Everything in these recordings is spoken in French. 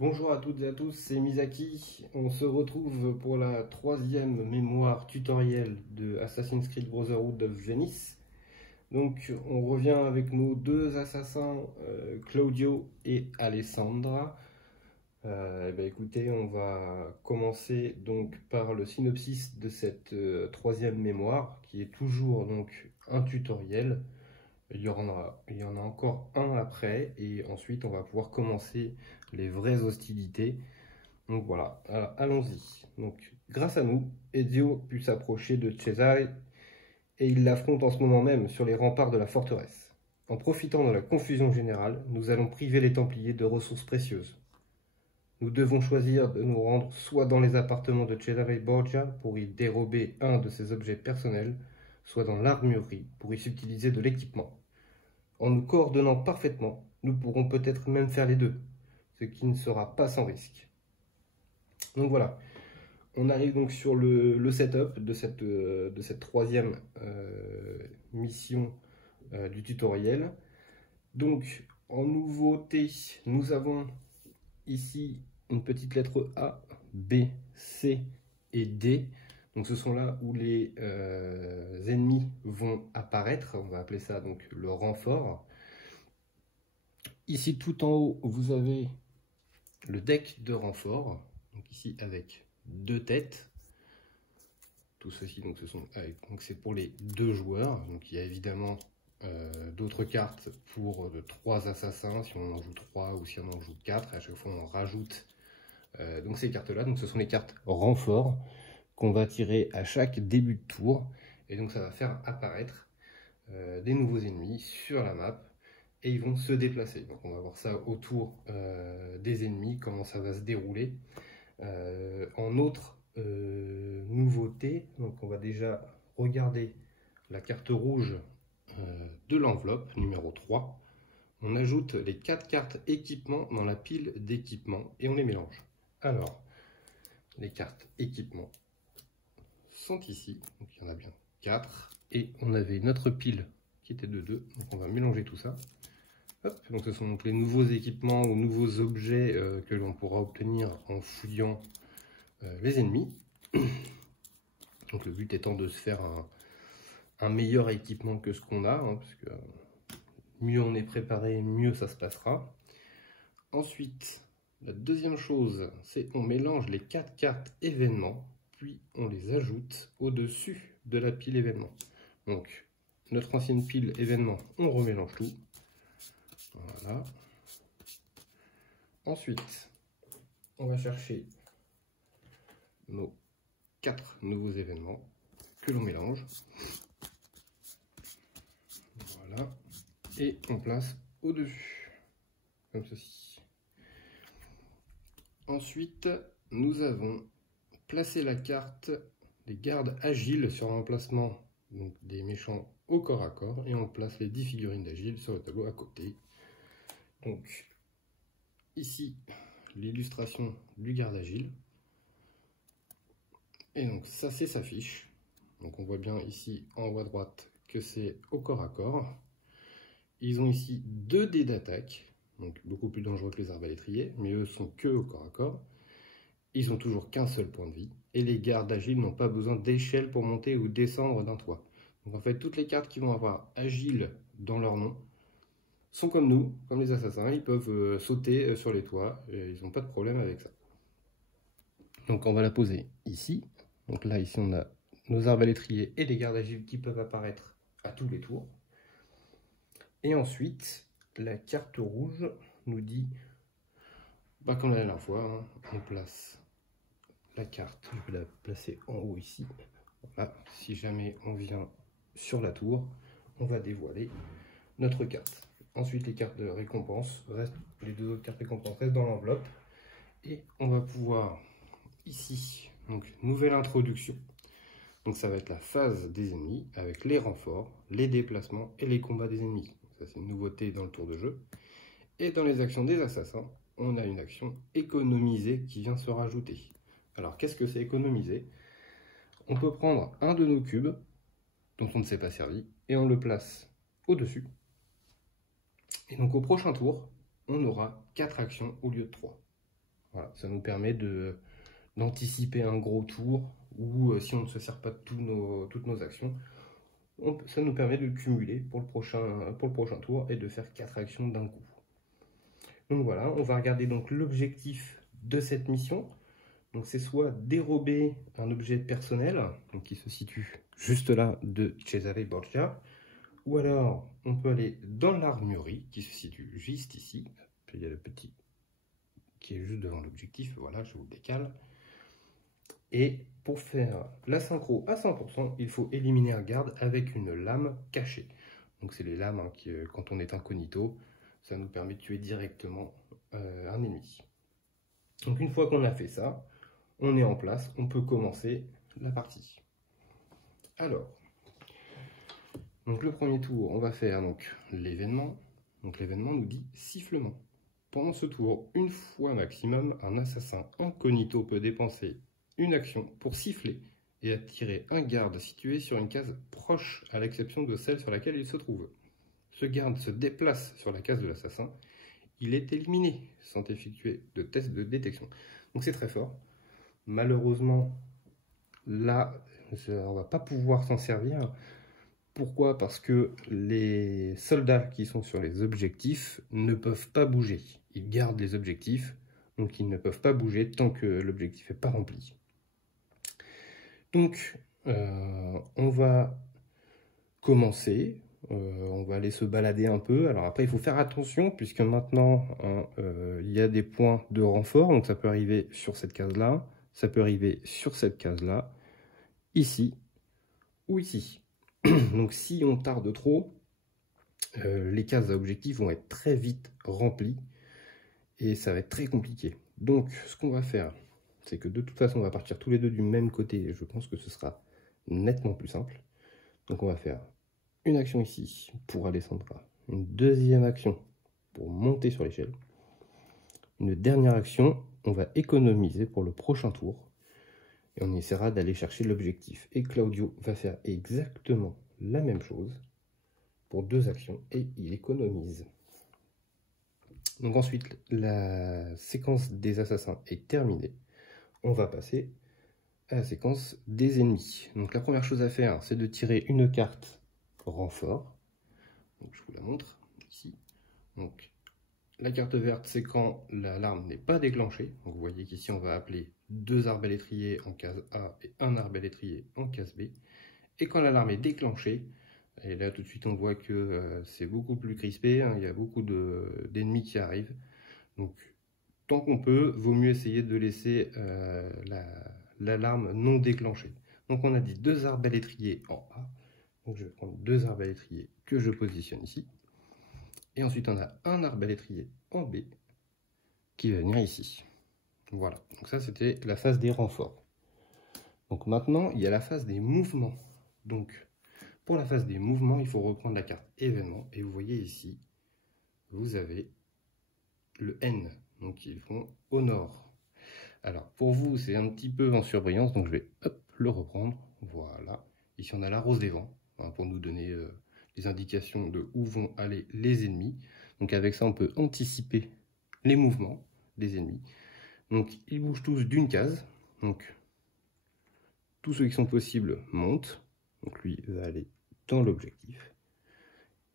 Bonjour à toutes et à tous, c'est Misaki. On se retrouve pour la troisième mémoire tutoriel de Assassin's Creed Brotherhood of Venice. Donc on revient avec nos deux assassins, Claudio et Alessandra. Écoutez, on va commencer donc par le synopsis de cette troisième mémoire, qui est toujours donc un tutoriel. Il y en a encore un après, et ensuite on va pouvoir commencer les vraies hostilités. Donc voilà, allons-y. Donc, grâce à nous, Ezio put s'approcher de Cesare et il l'affronte en ce moment même sur les remparts de la forteresse. En profitant de la confusion générale, nous allons priver les Templiers de ressources précieuses. Nous devons choisir de nous rendre soit dans les appartements de Cesare Borgia pour y dérober un de ses objets personnels, soit dans l'armurerie pour y subtiliser de l'équipement. En nous coordonnant parfaitement, nous pourrons peut-être même faire les deux, ce qui ne sera pas sans risque. Donc voilà, on arrive donc sur le setup de cette troisième mission du tutoriel. Donc en nouveauté, nous avons ici une petite lettre A, B, C et D. Donc ce sont là où les ennemis vont apparaître. On va appeler ça donc le renfort. Ici tout en haut, vous avez le deck de renfort. Donc ici avec deux têtes. Tout ceci donc c'est pour les deux joueurs. Donc il y a évidemment d'autres cartes pour 3 assassins si on en joue 3 ou si on en joue 4. À chaque fois on rajoute donc ces cartes là. Donc ce sont les cartes renfort qu'on va tirer à chaque début de tour. Et donc ça va faire apparaître des nouveaux ennemis sur la map. Et ils vont se déplacer. Donc on va voir ça autour des ennemis, comment ça va se dérouler. En autre nouveauté, donc on va déjà regarder la carte rouge de l'enveloppe numéro 3. On ajoute les 4 cartes équipement dans la pile d'équipement et on les mélange. Alors, les cartes équipement sont ici, donc il y en a bien 4. Et on avait notre pile qui était de 2, donc on va mélanger tout ça. Hop, donc ce sont donc les nouveaux équipements ou nouveaux objets que l'on pourra obtenir en fouillant les ennemis. Donc le but étant de se faire un meilleur équipement que ce qu'on a, hein, parce que mieux on est préparé, mieux ça se passera. Ensuite, la deuxième chose, c'est qu'on mélange les 4 cartes événements, puis on les ajoute au-dessus de la pile événement. Donc notre ancienne pile événement, on remélange tout. Voilà. Ensuite, on va chercher nos 4 nouveaux événements que l'on mélange. Voilà. Et on place au-dessus, comme ceci. Ensuite, nous avons placé la carte des gardes agiles sur l'emplacement des méchants au corps à corps. Et on place les 10 figurines d'agile sur le tableau à côté. Donc, ici, l'illustration du garde agile. Et donc, ça, c'est sa fiche. Donc, on voit bien ici, en haut à droite, que c'est au corps à corps. Ils ont ici 2 dés d'attaque, donc beaucoup plus dangereux que les arbalétriers, mais eux sont que au corps à corps. Ils ont toujours qu'un seul point de vie. Et les gardes agiles n'ont pas besoin d'échelle pour monter ou descendre d'un toit. Donc, en fait, toutes les cartes qui vont avoir agile dans leur nom sont comme nous, comme les assassins, ils peuvent sauter sur les toits, et ils n'ont pas de problème avec ça. Donc on va la poser ici. Donc là, ici, on a nos arbalétriers et les gardes agiles qui peuvent apparaître à tous les tours. Et ensuite, la carte rouge nous dit, comme la dernière fois, hein, on place la carte, je vais la placer en haut ici. Voilà. Si jamais on vient sur la tour, on va dévoiler notre carte. Ensuite, les cartes de récompense restent, les 2 autres cartes récompense restent dans l'enveloppe. Et on va pouvoir, ici, donc nouvelle introduction. Donc ça va être la phase des ennemis avec les renforts, les déplacements et les combats des ennemis. Ça c'est une nouveauté dans le tour de jeu. Et dans les actions des assassins, on a une action économiser qui vient se rajouter. Alors qu'est-ce que c'est économiser? On peut prendre un de nos cubes, dont on ne s'est pas servi, et on le place au-dessus. Et donc au prochain tour, on aura 4 actions au lieu de 3. Voilà, ça nous permet d'anticiper un gros tour, ou si on ne se sert pas de toutes nos actions, ça nous permet de cumuler pour le prochain tour et de faire 4 actions d'un coup. Donc voilà, on va regarder donc l'objectif de cette mission. Donc c'est soit dérober un objet personnel, donc qui se situe juste là de Cesare Borgia, ou alors on peut aller dans l'armurerie qui se situe juste ici. Il y a le petit qui est juste devant l'objectif, voilà, je vous le décale. Et pour faire la synchro à 100%, il faut éliminer un garde avec une lame cachée. Donc c'est les lames hein, qui, quand on est incognito, ça nous permet de tuer directement un ennemi. Donc une fois qu'on a fait ça, on est en place, on peut commencer la partie. Alors, donc le premier tour, on va faire donc l'événement. Donc l'événement nous dit sifflement. Pendant ce tour, une fois maximum, un assassin incognito peut dépenser une action pour siffler et attirer un garde situé sur une case proche à l'exception de celle sur laquelle il se trouve. Ce garde se déplace sur la case de l'assassin. Il est éliminé sans effectuer de test de détection. Donc c'est très fort. Malheureusement, là, on ne va pas pouvoir s'en servir. Pourquoi? Parce que les soldats qui sont sur les objectifs ne peuvent pas bouger. Ils gardent les objectifs, donc ils ne peuvent pas bouger tant que l'objectif n'est pas rempli. Donc, on va commencer. On va aller se balader un peu. Alors après, il faut faire attention puisque maintenant, hein, il y a des points de renfort. Donc ça peut arriver sur cette case-là, ça peut arriver sur cette case-là, ici ou ici. Donc si on tarde trop, les cases à objectif vont être très vite remplies et ça va être très compliqué. Donc ce qu'on va faire, c'est que de toute façon, on va partir tous les deux du même côté et je pense que ce sera nettement plus simple. Donc on va faire une action ici pour aller central, une deuxième action pour monter sur l'échelle, une dernière action, on va économiser pour le prochain tour et on essaiera d'aller chercher l'objectif. Et Claudio va faire exactement la même chose pour 2 actions et il économise. Donc ensuite, la séquence des assassins est terminée. On va passer à la séquence des ennemis. Donc la première chose à faire, c'est de tirer une carte renfort. Donc, je vous la montre ici. Donc la carte verte, c'est quand l'alarme n'est pas déclenchée. Donc vous voyez qu'ici, on va appeler 2 arbalétriers en case A et 1 arbalétrier en case B. Et quand l'alarme est déclenchée, et là tout de suite on voit que c'est beaucoup plus crispé, hein, il y a beaucoup d'ennemis qui arrivent. Donc tant qu'on peut, vaut mieux essayer de laisser l'alarme non déclenchée. Donc on a dit 2 arbalétriers en A. Donc je vais prendre 2 arbalétriers que je positionne ici. Et ensuite on a un arbalétrier en B qui va venir ici. Voilà, donc ça c'était la phase des renforts. Donc maintenant il y a la phase des mouvements. Donc pour la phase des mouvements, il faut reprendre la carte événement. Et vous voyez ici, vous avez le N. Donc ils vont au nord. Alors pour vous, c'est un petit peu en surbrillance. Donc je vais le reprendre. Voilà. Ici on a la rose des vents. Hein, pour nous donner les indications de où vont aller les ennemis. Donc avec ça, on peut anticiper les mouvements des ennemis. Donc ils bougent tous d'une case. Donc tous ceux qui sont possibles montent. Donc lui va aller dans l'objectif.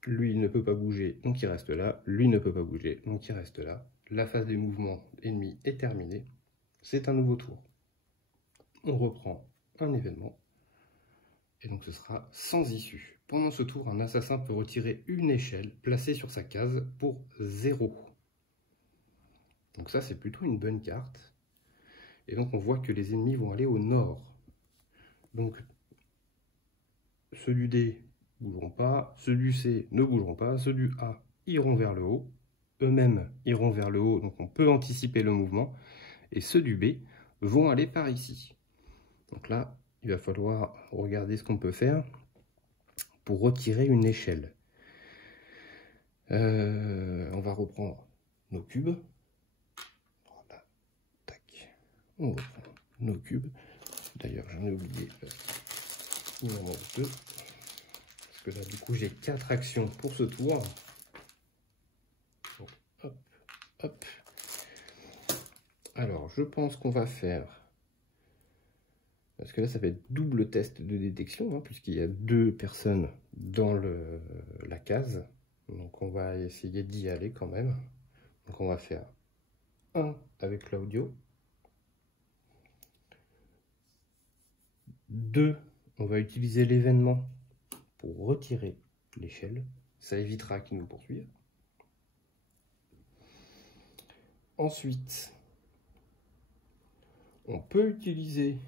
Lui il ne peut pas bouger, donc il reste là. Lui ne peut pas bouger, donc il reste là. La phase des mouvements ennemis est terminée. C'est un nouveau tour. On reprend un événement. Et donc ce sera sans issue. Pendant ce tour, un assassin peut retirer une échelle placée sur sa case pour 0. Donc ça, c'est plutôt une bonne carte. Et donc on voit que les ennemis vont aller au nord. Donc ceux du D ne bougeront pas, ceux du C ne bougeront pas, ceux du A iront vers le haut, eux-mêmes iront vers le haut, donc on peut anticiper le mouvement, et ceux du B vont aller par ici. Donc là, il va falloir regarder ce qu'on peut faire pour retirer une échelle. On va reprendre nos cubes. Voilà, tac. On reprend nos cubes. D'ailleurs, j'en ai oublié. Il m'en manque 2. Parce que là, du coup, j'ai 4 actions pour ce tour. Donc, hop, hop. Alors, je pense qu'on va faire... Parce que là, ça va être double test de détection, hein, puisqu'il y a 2 personnes dans la case. Donc, on va essayer d'y aller quand même. Donc, on va faire 1 avec l'audio. 2, on va utiliser l'événement pour retirer l'échelle. Ça évitera qu'ils nous poursuivent. Ensuite, on peut utiliser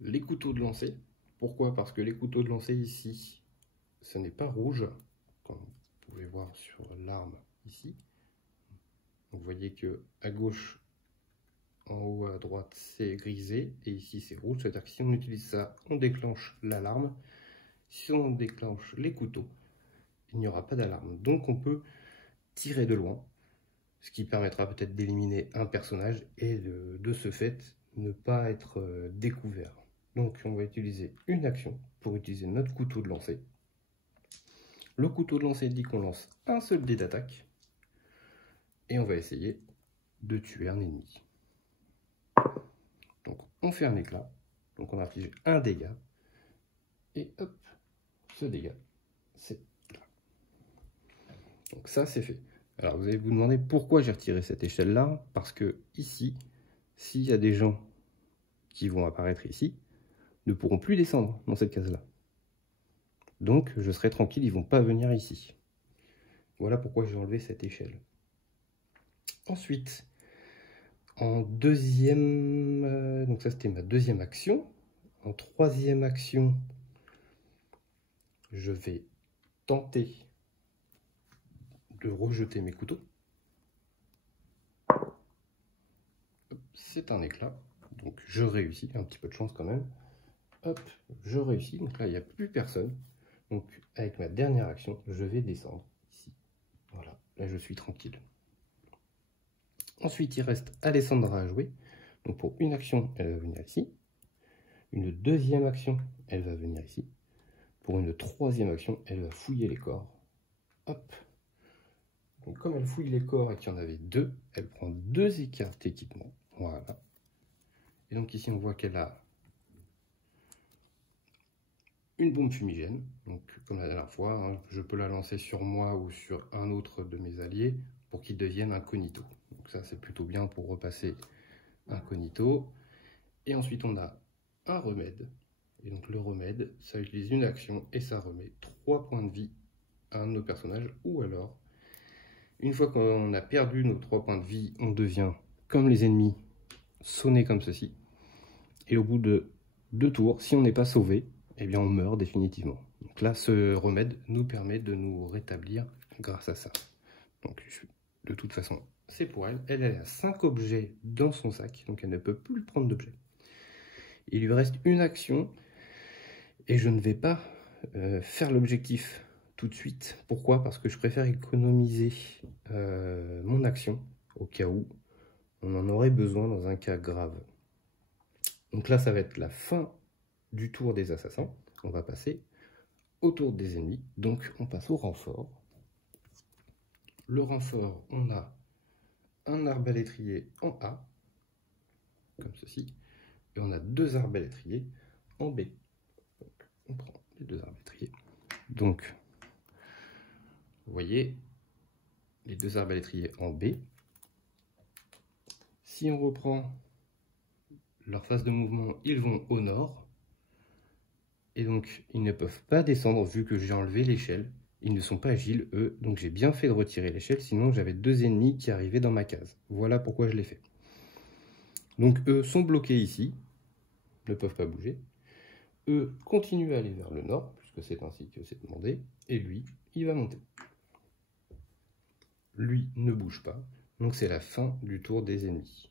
les couteaux de lancer. Pourquoi? Parce que les couteaux de lancer ici, ce n'est pas rouge, comme vous pouvez voir sur l'arme ici. Vous voyez que à gauche, en haut à droite, c'est grisé, et ici c'est rouge. C'est-à-dire que si on utilise ça, on déclenche l'alarme. Si on déclenche les couteaux, il n'y aura pas d'alarme. Donc on peut tirer de loin, ce qui permettra peut-être d'éliminer un personnage et de ce fait ne pas être découvert. Donc on va utiliser une action pour utiliser notre couteau de lancer. Le couteau de lancer dit qu'on lance un seul dé d'attaque et on va essayer de tuer un ennemi. Donc on fait un éclat, donc on inflige un dégât et hop, ce dégât c'est là. Donc ça c'est fait. Alors vous allez vous demander pourquoi j'ai retiré cette échelle là, parce que ici, s'il y a des gens qui vont apparaître ici, ne pourront plus descendre dans cette case là. Donc je serai tranquille, ils ne vont pas venir ici. Voilà pourquoi j'ai enlevé cette échelle. Ensuite, en deuxième, donc ça c'était ma deuxième action. En troisième action, je vais tenter de rejeter mes couteaux. C'est un éclat, donc je réussis, un petit peu de chance quand même. Hop, je réussis, donc là il n'y a plus personne. Donc avec ma dernière action, je vais descendre ici. Voilà, là je suis tranquille. Ensuite, il reste Alessandra à jouer. Donc pour une action, elle va venir ici. Une deuxième action, elle va venir ici. Pour une troisième action, elle va fouiller les corps. Hop. Donc comme elle fouille les corps et qu'il y en avait 2, elle prend 2 écarts d'équipement. Voilà. Et donc ici, on voit qu'elle a une bombe fumigène. Donc comme la dernière fois, hein, je peux la lancer sur moi ou sur un autre de mes alliés pour qu'il devienne incognito. Donc ça, c'est plutôt bien pour repasser incognito. Et ensuite, on a un remède. Et donc le remède, ça utilise une action et ça remet 3 points de vie à un de nos personnages. Ou alors, une fois qu'on a perdu nos 3 points de vie, on devient comme les ennemis, sonné comme ceci. Et au bout de 2 tours, si on n'est pas sauvé, eh bien on meurt définitivement. Donc là, ce remède nous permet de nous rétablir grâce à ça. Donc de toute façon, c'est pour elle. Elle a 5 objets dans son sac, donc elle ne peut plus prendre d'objets. Il lui reste une action et je ne vais pas faire l'objectif tout de suite. Pourquoi? Parce que je préfère économiser mon action au cas où on en aurait besoin dans un cas grave. Donc là, ça va être la fin du tour des assassins. On va passer au tour des ennemis. Donc on passe au renfort. Le renfort, on a un arbalétrier en A, comme ceci, et on a 2 arbalétriers en B. Donc, on prend les 2 arbalétriers. Donc, vous voyez, les 2 arbalétriers en B. Si on reprend leur phase de mouvement, ils vont au nord. Et donc, ils ne peuvent pas descendre vu que j'ai enlevé l'échelle. Ils ne sont pas agiles, eux. Donc, j'ai bien fait de retirer l'échelle. Sinon, j'avais 2 ennemis qui arrivaient dans ma case. Voilà pourquoi je l'ai fait. Donc, eux sont bloqués ici. Ne peuvent pas bouger. Eux continuent à aller vers le nord, puisque c'est ainsi que c'est demandé. Et lui, il va monter. Lui ne bouge pas. Donc, c'est la fin du tour des ennemis.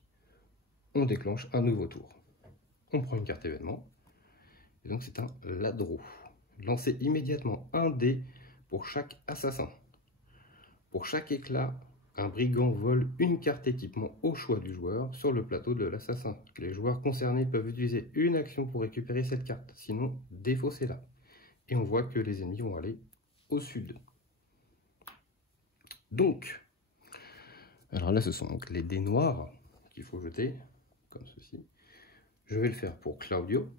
On déclenche un nouveau tour. On prend une carte événement. Et donc c'est un ladro. Lancez immédiatement un dé pour chaque assassin. Pour chaque éclat, un brigand vole une carte équipement au choix du joueur sur le plateau de l'assassin. Les joueurs concernés peuvent utiliser une action pour récupérer cette carte, sinon défaussez-la. Et on voit que les ennemis vont aller au sud. Donc, Alors là, ce sont donc les dés noirs qu'il faut jeter, comme ceci. Je vais le faire pour Claudio.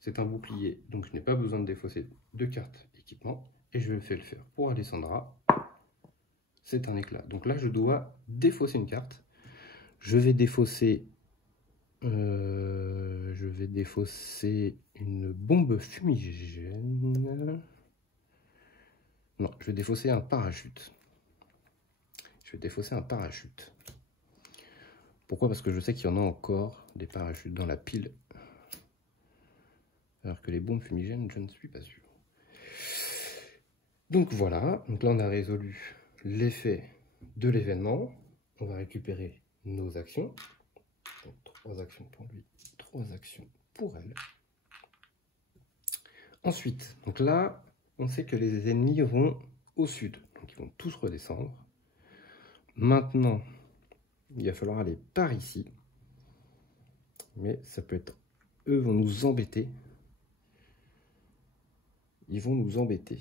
C'est un bouclier, donc je n'ai pas besoin de défausser de cartes équipement. Et je vais le faire pour Alessandra. C'est un éclat. Donc là, je dois défausser une carte. Je vais défausser une bombe fumigène. Non, je vais défausser un parachute. Je vais défausser un parachute. Pourquoi? Parce que je sais qu'il y en a encore des parachutes dans la pile. Alors que les bombes fumigènes, je ne suis pas sûr. Donc voilà, donc là on a résolu l'effet de l'événement. On va récupérer nos actions. Donc 3 actions pour lui, 3 actions pour elle. Ensuite, donc là, on sait que les ennemis vont au sud. Donc ils vont tous redescendre. Maintenant, il va falloir aller par ici. Mais ça peut être... Eux vont nous embêter. Ils vont nous embêter.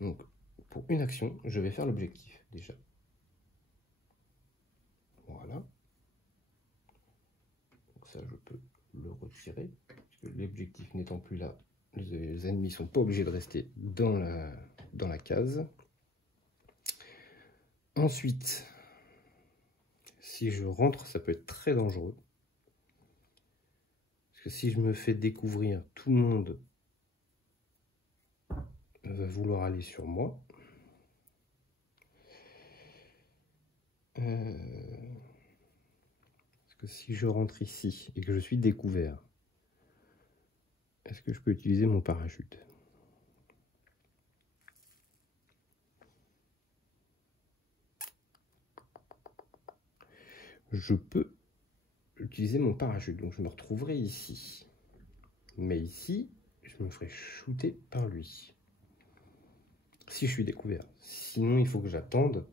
Donc, pour une action, je vais faire l'objectif, déjà. Voilà. Donc ça, je peux le retirer. Parce que l'objectif n'étant plus là, les ennemis ne sont pas obligés de rester dans la case. Ensuite, si je rentre, ça peut être très dangereux. Parce que si je me fais découvrir, tout le monde va vouloir aller sur moi. Parce que si je rentre ici et que je suis découvert, est-ce que je peux utiliser mon parachute? Je peux utiliser mon parachute, donc je me retrouverai ici. Mais ici, je me ferai shooter par lui. Si je suis découvert. Sinon, il faut que j'attende.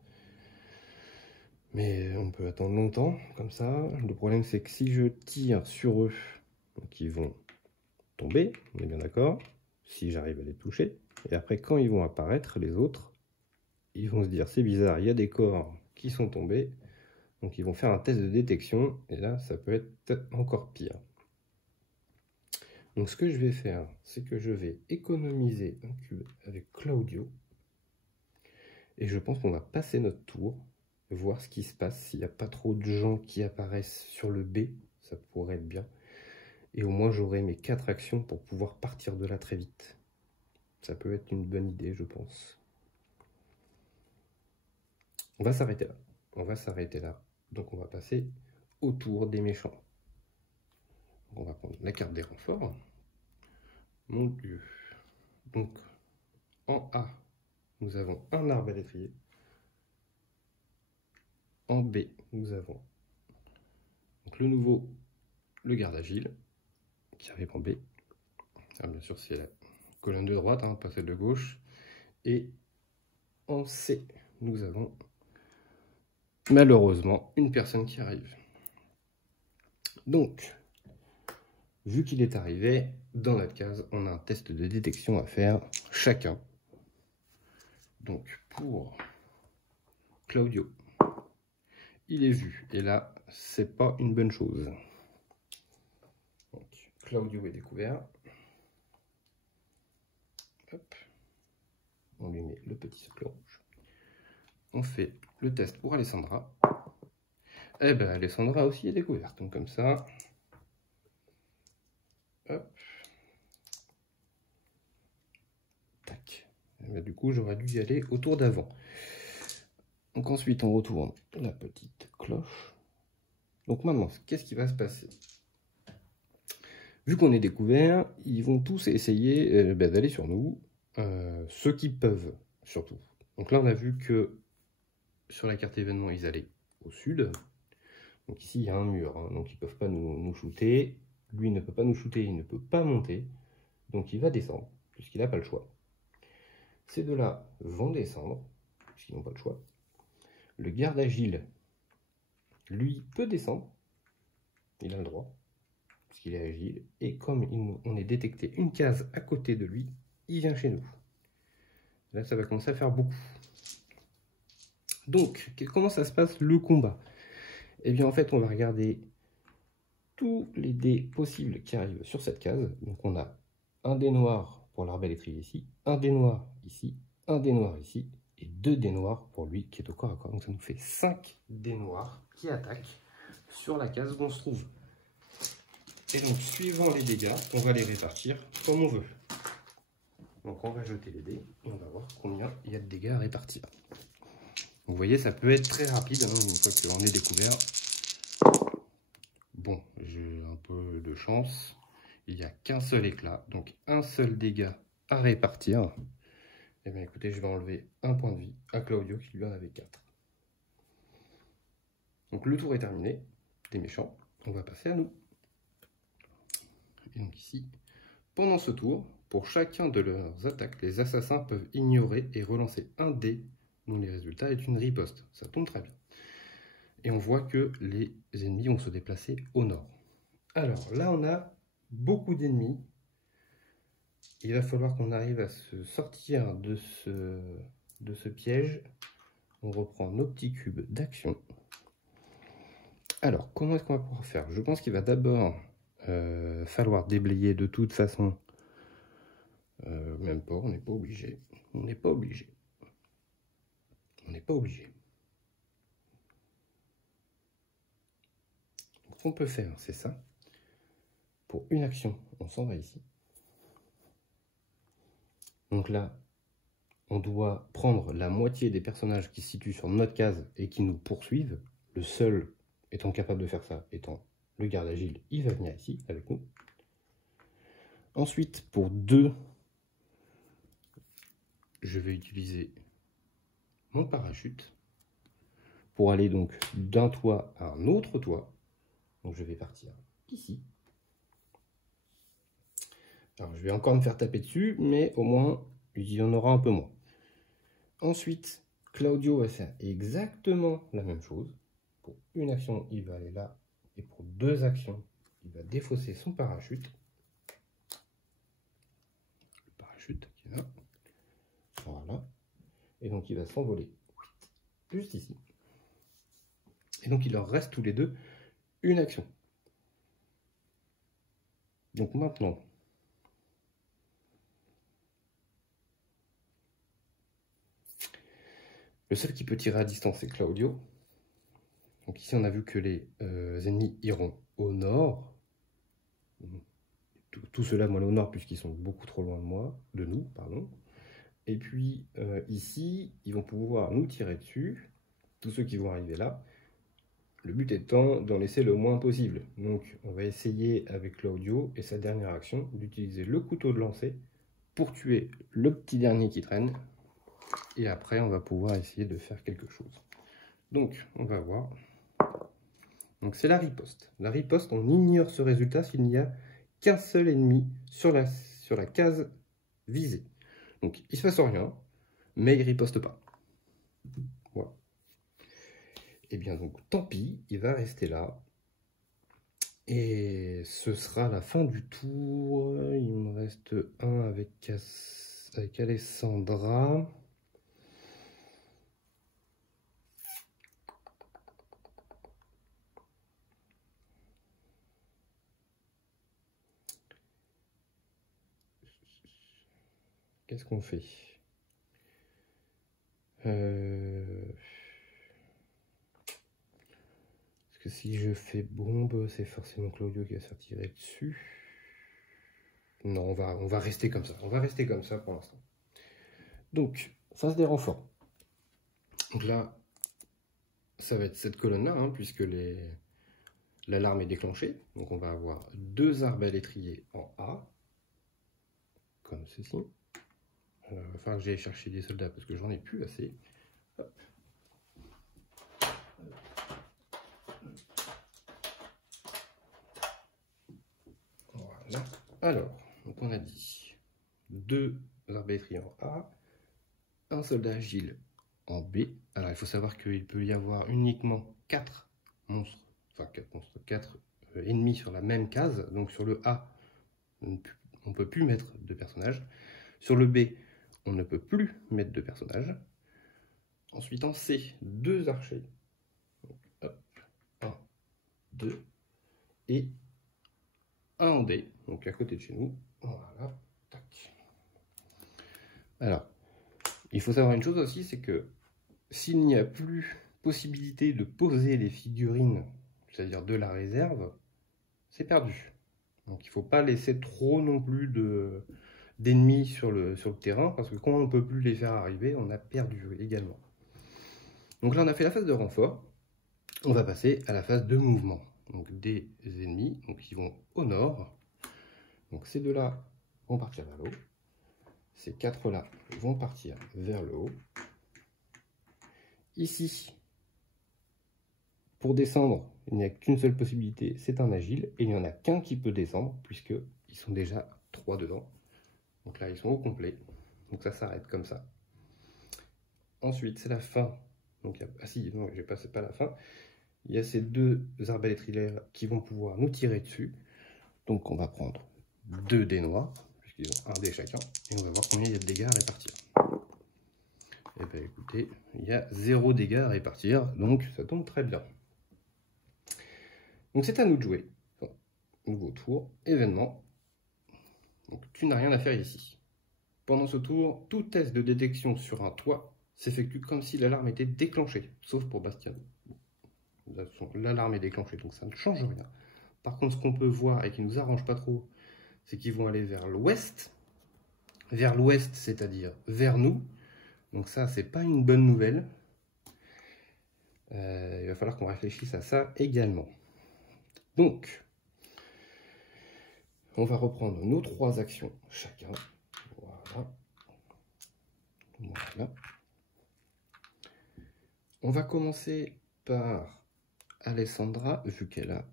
Mais on peut attendre longtemps, comme ça. Le problème, c'est que si je tire sur eux, donc ils vont tomber, on est bien d'accord. Si j'arrive à les toucher. Et après, quand ils vont apparaître, les autres, ils vont se dire, c'est bizarre, il y a des corps qui sont tombés. Donc ils vont faire un test de détection, et là, ça peut être encore pire. Donc ce que je vais faire, c'est que je vais économiser un cube avec Claudio. Et je pense qu'on va passer notre tour, voir ce qui se passe, s'il n'y a pas trop de gens qui apparaissent sur le B, ça pourrait être bien. Et au moins j'aurai mes 4 actions pour pouvoir partir de là très vite. Ça peut être une bonne idée, je pense. On va s'arrêter là. On va s'arrêter là. Donc on va passer au tour des méchants. On va prendre la carte des renforts. Mon Dieu. Donc en A, nous avons un arbalétrier. En B, nous avons donc le nouveau, le garde agile, qui arrive en B. Alors bien sûr, c'est la colonne de droite, hein, pas celle de gauche. Et en C, nous avons malheureusement une personne qui arrive. Donc, vu qu'il est arrivé, dans notre case, on a un test de détection à faire chacun. Donc, pour Claudio, il est vu. Et là, c'est pas une bonne chose. Donc, Claudio est découvert. Hop. On lui met le petit socle rouge. On fait le test pour Alessandra. Eh ben, Alessandra aussi est découverte. Donc, comme ça. Hop. Tac. Et ben, du coup, j'aurais dû y aller au tour d'avant. Donc ensuite, on retourne la petite cloche. Donc maintenant, qu'est-ce qui va se passer? Vu qu'on est découvert, ils vont tous essayer d'aller sur nous. Ceux qui peuvent, surtout. Donc là, on a vu que sur la carte événement, ils allaient au sud. Donc ici, il y a un mur. Hein, donc ils ne peuvent pas nous shooter. Lui ne peut pas nous shooter, il ne peut pas monter. Donc il va descendre, puisqu'il n'a pas le choix. Ces deux-là vont descendre, puisqu'ils n'ont pas le choix. Le garde agile, lui, peut descendre. Il a le droit, puisqu'il est agile. Et comme on est détecté une case à côté de lui, il vient chez nous. Là, ça va commencer à faire beaucoup. Donc, comment ça se passe le combat? Eh bien, en fait, on va regarder tous les dés possibles qui arrivent sur cette case. Donc, on a un dé noir pour l'arbalètrier ici, un dé noir ici, un dé noir ici, et 2 dés noirs pour lui qui est au corps à corps. Donc, ça nous fait 5 dés noirs qui attaquent sur la case où on se trouve. Et donc, suivant les dégâts, on va les répartir comme on veut. Donc, on va jeter les dés et on va voir combien il y a de dégâts à répartir. Vous voyez, ça peut être très rapide hein, une fois qu'on est découvert. Bon, j'ai un peu de chance. Il n'y a qu'un seul éclat, donc un seul dégât à répartir. Et bien écoutez, je vais enlever un point de vie à Claudio qui lui en avait 4. Donc le tour est terminé, des méchants. On va passer à nous. Et donc ici, pendant ce tour, pour chacun de leurs attaques, les assassins peuvent ignorer et relancer un dé dont les résultats est une riposte. Ça tombe très bien. Et on voit que les ennemis vont se déplacer au nord. Alors là, on a beaucoup d'ennemis. Il va falloir qu'on arrive à se sortir de ce piège. On reprend nos petits cubes d'action. Alors, comment est-ce qu'on va pouvoir faire? Je pense qu'il va d'abord falloir déblayer de toute façon. Même pas, on n'est pas obligé. On n'est pas obligé. On n'est pas obligé. Donc, ce qu'on peut faire, c'est ça. Pour une action, on s'en va ici. Donc là, on doit prendre la moitié des personnages qui se situent sur notre case et qui nous poursuivent. Le seul étant capable de faire ça étant le garde agile, il va venir ici avec nous. Ensuite, pour 2, je vais utiliser mon parachute pour aller donc d'un toit à un autre toit. Donc je vais partir ici. Alors je vais encore me faire taper dessus, mais au moins il y en aura un peu moins. Ensuite, Claudio va faire exactement la même chose. Pour une action, il va aller là. Et pour 2 actions, il va défausser son parachute. Le parachute qui est là. Voilà. Et donc il va s'envoler juste ici. Et donc il leur reste tous les deux une action. Donc maintenant, le seul qui peut tirer à distance, c'est Claudio. Donc ici, on a vu que les ennemis iront au nord. Tout cela vont aller au nord puisqu'ils sont beaucoup trop loin de nous, pardon. Et puis ici, ils vont pouvoir nous tirer dessus. Tous ceux qui vont arriver là. Le but étant d'en laisser le moins possible. Donc on va essayer avec Claudio et sa dernière action d'utiliser le couteau de lancer pour tuer le petit dernier qui traîne. Et après, on va pouvoir essayer de faire quelque chose. Donc, on va voir. Donc, c'est la riposte. La riposte, on ignore ce résultat s'il n'y a qu'un seul ennemi sur la case visée. Donc, il ne se passe rien, mais il ne riposte pas. Voilà. Et bien, donc, tant pis, il va rester là. Et ce sera la fin du tour. Il me reste un avec Alessandra. Qu'est-ce qu'on fait? Parce que si je fais bombe, c'est forcément Claudio qui va se faire tirer dessus. Non, on va rester comme ça. On va rester comme ça pour l'instant. Donc, phase des renforts. Donc là, ça va être cette colonne-là, hein, puisque l'alarme est déclenchée. Donc on va avoir 2 arbalétriers en A, comme ceci. Il va falloir que j'aille chercher des soldats parce que j'en ai plus assez. Hop. Voilà. Alors, donc on a dit 2 arbalétriers en A, un soldat agile en B. Alors il faut savoir qu'il peut y avoir uniquement 4 monstres, enfin 4 ennemis sur la même case. Donc sur le A, on ne peut plus mettre de personnages. Sur le B, on ne peut plus mettre de personnages. Ensuite en C, 2 archers. Donc, hop, 1, 2 et un en D, donc à côté de chez nous. Voilà, tac. Alors, il faut savoir une chose aussi, c'est que s'il n'y a plus possibilité de poser les figurines, c'est-à-dire de la réserve, c'est perdu. Donc il ne faut pas laisser trop non plus d'ennemis sur le terrain, parce que quand on ne peut plus les faire arriver, on a perdu également. Donc là on a fait la phase de renfort, on va passer à la phase de mouvement. Donc des ennemis donc, qui vont au nord, donc ces deux-là vont partir vers le haut, ces quatre-là vont partir vers le haut. Ici, pour descendre, il n'y a qu'une seule possibilité, c'est un agile, et il n'y en a qu'un qui peut descendre, puisqu'ils sont déjà 3 dedans. Donc là, ils sont au complet, donc ça s'arrête comme ça. Ensuite, c'est la fin. Donc, ah si, non, c'est pas la fin. Il y a ces deux arbalétrières qui vont pouvoir nous tirer dessus. Donc on va prendre 2 dés noirs, puisqu'ils ont un dé chacun, et on va voir combien il y a de dégâts à répartir. Et bien écoutez, il y a 0 dégâts à répartir, donc ça tombe très bien. Donc c'est à nous de jouer. Enfin, nouveau tour, événement. Donc tu n'as rien à faire ici. Pendant ce tour, tout test de détection sur un toit s'effectue comme si l'alarme était déclenchée, sauf pour Bastiano. L'alarme est déclenchée, donc ça ne change rien. Par contre, ce qu'on peut voir et qui ne nous arrange pas trop, c'est qu'ils vont aller vers l'ouest. Vers l'ouest, c'est-à-dire vers nous. Donc ça, c'est pas une bonne nouvelle. Il va falloir qu'on réfléchisse à ça également. Donc, on va reprendre nos 3 actions chacun. Voilà. Voilà. On va commencer par Alessandra, vu qu'elle a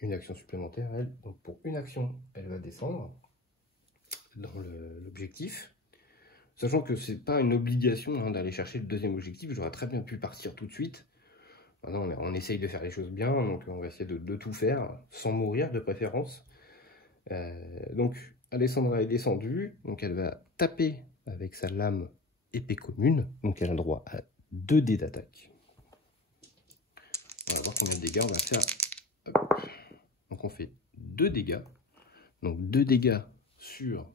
une action supplémentaire, elle. Donc pour une action, elle va descendre dans l'objectif. Sachant que c'est pas une obligation hein, d'aller chercher le deuxième objectif, j'aurais très bien pu partir tout de suite. Maintenant, on essaye de faire les choses bien, donc on va essayer de tout faire, sans mourir de préférence. Donc Alessandra est descendue, donc elle va taper avec sa lame épée commune, donc elle a droit à 2 dés d'attaque. On va voir combien de dégâts on va faire. Hop. Donc on fait 2 dégâts, donc 2 dégâts sur...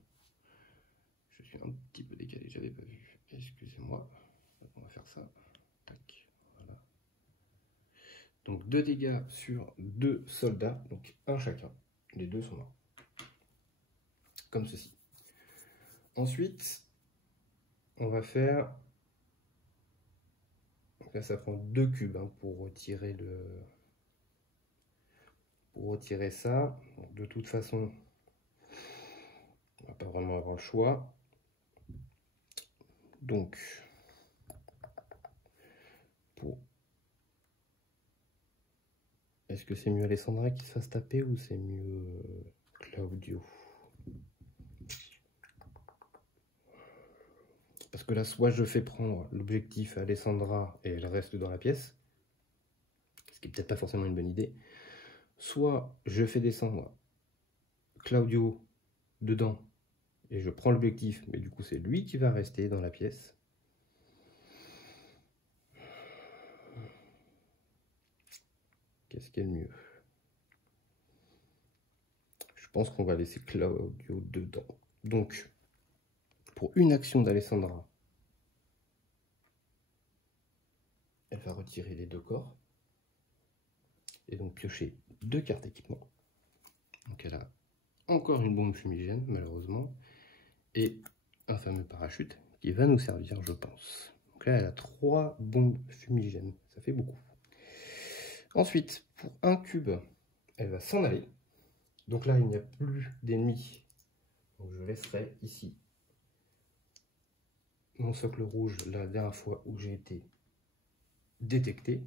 Je suis un petit peu décalé, j'avais pas vu, excusez-moi, on va faire ça. Tac. Voilà. Donc 2 dégâts sur 2 soldats, donc un chacun, les 2 sont morts. Comme ceci. Ensuite, on va faire... Donc là, ça prend 2 cubes hein, pour retirer ça. Donc, de toute façon, on va pas vraiment avoir le choix. Donc, est-ce que c'est mieux Alessandra qui se fasse taper ou c'est mieux Claudio? Parce que là, soit je fais prendre l'objectif à Alessandra et elle reste dans la pièce, ce qui n'est peut-être pas forcément une bonne idée, soit je fais descendre Claudio dedans et je prends l'objectif, mais du coup c'est lui qui va rester dans la pièce. Qu'est-ce qui est le mieux? Je pense qu'on va laisser Claudio dedans. Donc, pour une action d'Alessandra, elle va retirer les 2 corps. Et donc piocher 2 cartes d'équipement. Donc elle a encore une bombe fumigène, malheureusement. Et un fameux parachute qui va nous servir, je pense. Donc là, elle a 3 bombes fumigènes. Ça fait beaucoup. Ensuite, pour un cube, elle va s'en aller. Donc là, il n'y a plus d'ennemis. Donc je laisserai ici mon socle rouge la dernière fois où j'ai été détecté.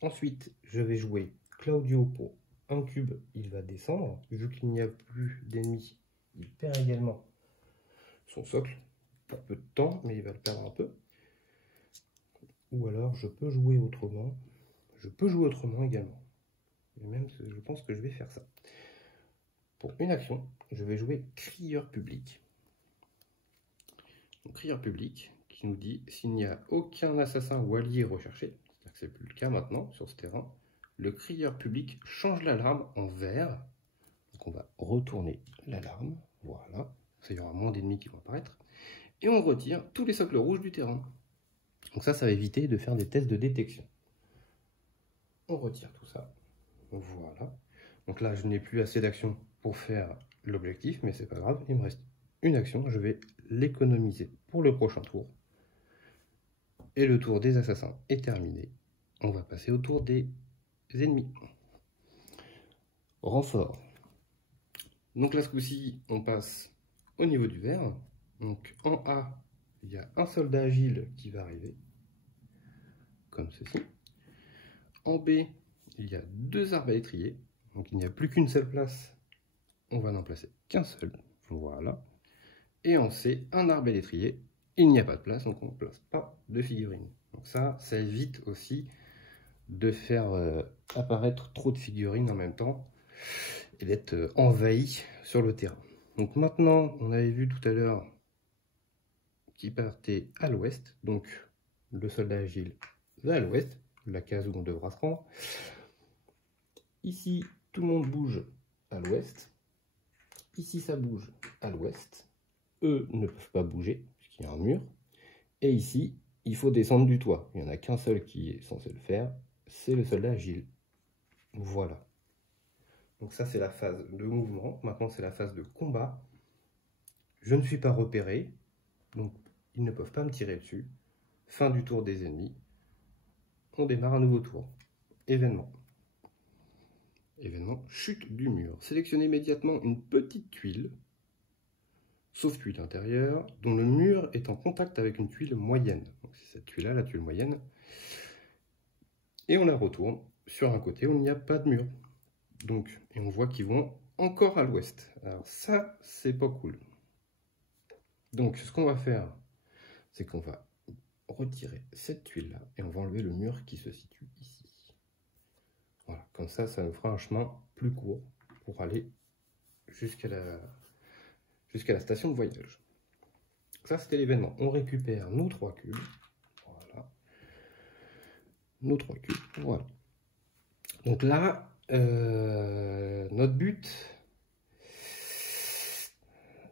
Ensuite, je vais jouer Claudio pour un cube, il va descendre. Vu qu'il n'y a plus d'ennemis, il perd également son socle pour peu de temps, mais il va le perdre un peu. Ou alors, je peux jouer autrement. Je peux jouer autrement également. Et même, je pense que je vais faire ça. Pour une action, je vais jouer Crieur public. Donc, crieur public qui nous dit s'il n'y a aucun assassin ou allié recherché, c'est-à-dire que c'est plus le cas maintenant sur ce terrain, le crieur public change l'alarme en vert. Donc on va retourner l'alarme, voilà, ça y aura moins d'ennemis qui vont apparaître. Et on retire tous les socles rouges du terrain. Donc ça va éviter de faire des tests de détection. On retire tout ça, voilà. Donc là je n'ai plus assez d'actions pour faire l'objectif, mais c'est pas grave, il me reste une action, je vais l'économiser pour le prochain tour. Et le tour des assassins est terminé. On va passer au tour des ennemis. Renfort. Donc là, ce coup-ci, on passe au niveau du vert. Donc en A, il y a un soldat agile qui va arriver, comme ceci. En B, il y a 2 arbalétriers. Donc il n'y a plus qu'une seule place. On va n'en placer qu'un seul. Voilà. Et en C, un arbalétrier. Il n'y a pas de place, donc on ne place pas de figurines. Donc ça évite aussi de faire apparaître trop de figurines en même temps et d'être envahi sur le terrain. Donc maintenant, on avait vu tout à l'heure qu'il partait à l'ouest, donc le soldat agile va à l'ouest, la case où on devra se rendre. Ici, tout le monde bouge à l'ouest. Ici, ça bouge à l'ouest. Eux ne peuvent pas bouger, puisqu'il y a un mur. Et ici, il faut descendre du toit. Il n'y en a qu'un seul qui est censé le faire, c'est le soldat agile. Voilà. Donc ça, c'est la phase de mouvement. Maintenant, c'est la phase de combat. Je ne suis pas repéré, donc ils ne peuvent pas me tirer dessus. Fin du tour des ennemis. On démarre un nouveau tour. Événement. Événement, chute du mur. Sélectionnez immédiatement une petite tuile, sauf tuile intérieure, dont le mur est en contact avec une tuile moyenne. C'est cette tuile-là, la tuile moyenne. Et on la retourne sur un côté où il n'y a pas de mur. Donc, et on voit qu'ils vont encore à l'ouest. Alors ça, c'est pas cool. Donc, ce qu'on va faire, c'est qu'on va retirer cette tuile-là et on va enlever le mur qui se situe ici. Voilà, comme ça nous fera un chemin plus court pour aller jusqu'à la station de voyage. Ça, c'était l'événement. On récupère nos 3 cubes. Voilà. Nos 3 cubes. Voilà. Donc là, notre but,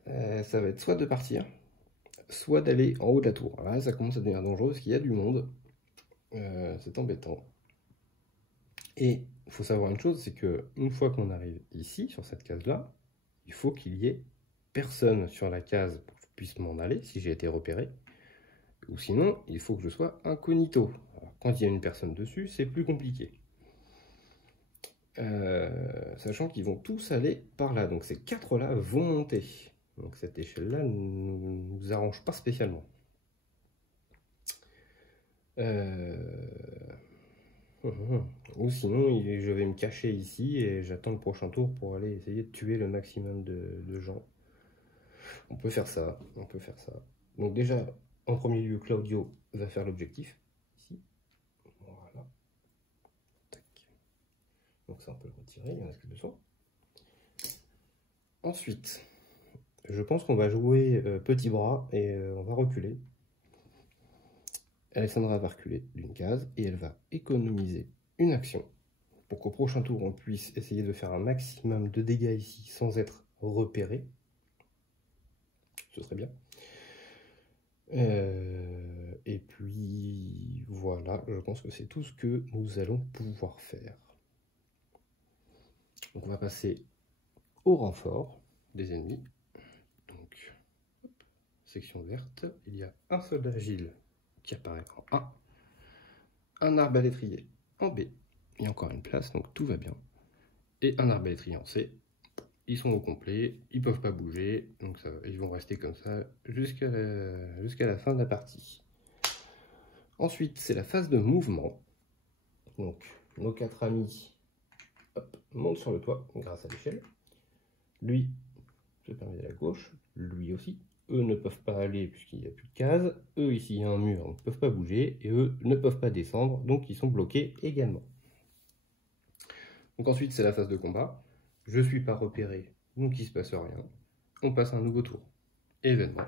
ça va être soit de partir, soit d'aller en haut de la tour. Alors là, ça commence à devenir dangereux parce qu'il y a du monde. C'est embêtant. Et il faut savoir une chose, c'est qu'une fois qu'on arrive ici, sur cette case-là, il faut qu'il y ait personne sur la case pour que je puisse m'en aller, si j'ai été repéré. Ou sinon, il faut que je sois incognito. Alors, quand il y a une personne dessus, c'est plus compliqué. Sachant qu'ils vont tous aller par là. Donc ces 4-là vont monter. Donc cette échelle-là ne nous arrange pas spécialement. Ou sinon, je vais me cacher ici et j'attends le prochain tour pour aller essayer de tuer le maximum de gens. On peut faire ça, on peut faire ça. Donc déjà, en premier lieu, Claudio va faire l'objectif. Ici. Voilà. Tac. Donc ça, on peut le retirer, il n'y en a que 200. Ensuite, je pense qu'on va jouer petit bras et on va reculer. Alexandra va reculer d'une case et elle va économiser une action pour qu'au prochain tour on puisse essayer de faire un maximum de dégâts ici sans être repéré. Ce serait bien. Et puis voilà, je pense que c'est tout ce que nous allons pouvoir faire. Donc on va passer au renfort des ennemis. Donc, hop, section verte, il y a un soldat agile qui apparaît en A, un arbalétrier en B, il y a encore une place, donc tout va bien, et un arbalétrier en C. Ils sont au complet, ils peuvent pas bouger, donc ça, ils vont rester comme ça jusqu'à la fin de la partie. Ensuite, c'est la phase de mouvement. Donc, nos 4 amis montent sur le toit grâce à l'échelle. Lui se permet d'aller à gauche, lui aussi. Eux ne peuvent pas aller puisqu'il n'y a plus de cases. Eux, ici, il y a un mur, ne peuvent pas bouger. Et eux ne peuvent pas descendre, donc ils sont bloqués également. Donc ensuite, c'est la phase de combat. Je ne suis pas repéré, donc il ne se passe rien. On passe à un nouveau tour. Événement.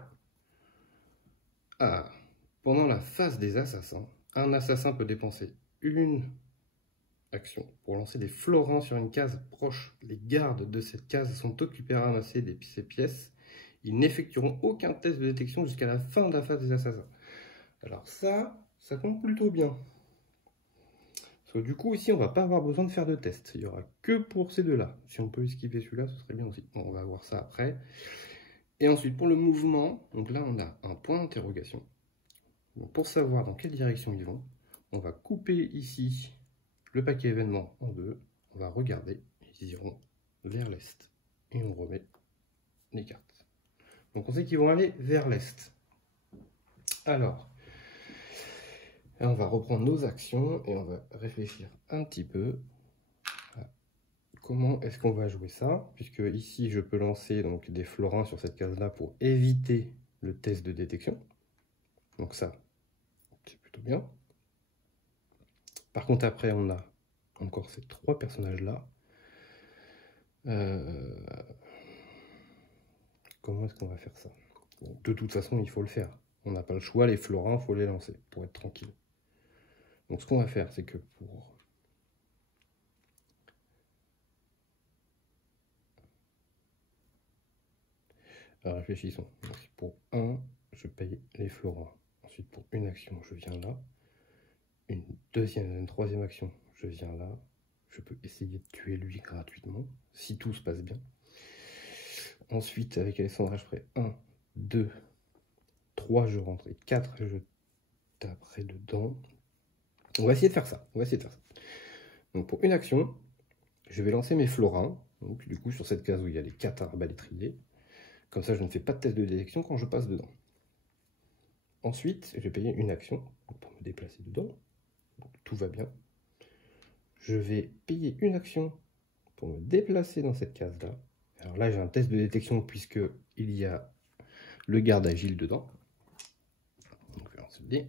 Ah, pendant la phase des assassins, un assassin peut dépenser une action pour lancer des florins sur une case proche. Les gardes de cette case sont occupés à ramasser ces pièces. Ils n'effectueront aucun test de détection jusqu'à la fin de la phase des assassins. Alors ça tombe plutôt bien. Parce que du coup, ici, on va pas avoir besoin de faire de test. Il n'y aura que pour ces deux-là. Si on peut esquiver celui-là, ce serait bien aussi. Bon, on va voir ça après. Et ensuite, pour le mouvement, donc là, on a un point d'interrogation. Pour savoir dans quelle direction ils vont, on va couper ici le paquet événement en deux. On va regarder. Ils iront vers l'est. Et on remet les cartes. Donc on sait qu'ils vont aller vers l'est. Alors, on va reprendre nos actions et on va réfléchir un petit peu à comment est-ce qu'on va jouer ça. Puisque ici, je peux lancer donc des florins sur cette case-là pour éviter le test de détection. Donc ça, c'est plutôt bien. Par contre, après, on a encore ces trois personnages-là. Comment est-ce qu'on va faire ça? Bon, de toute façon, il faut le faire. On n'a pas le choix, les florins, il faut les lancer pour être tranquille. Donc ce qu'on va faire, c'est que pour... Alors réfléchissons. Donc, pour 1, je paye les florins. Ensuite, pour une action, je viens là. Une troisième action, je viens là. Je peux essayer de tuer lui gratuitement, si tout se passe bien. Ensuite, avec Alessandra, je ferai 1, 2, 3, je rentre. Et 4, je taperai dedans. On va essayer de faire ça. Donc pour une action, je vais lancer mes florins. Donc du coup, sur cette case où il y a les 4 arbalétriers. Comme ça, je ne fais pas de test de détection quand je passe dedans. Ensuite, je vais payer une action pour me déplacer dedans. Donc, tout va bien. Je vais payer une action pour me déplacer dans cette case-là. Alors là, j'ai un test de détection puisque il y a le garde agile dedans. Donc, je vais lancer le dé.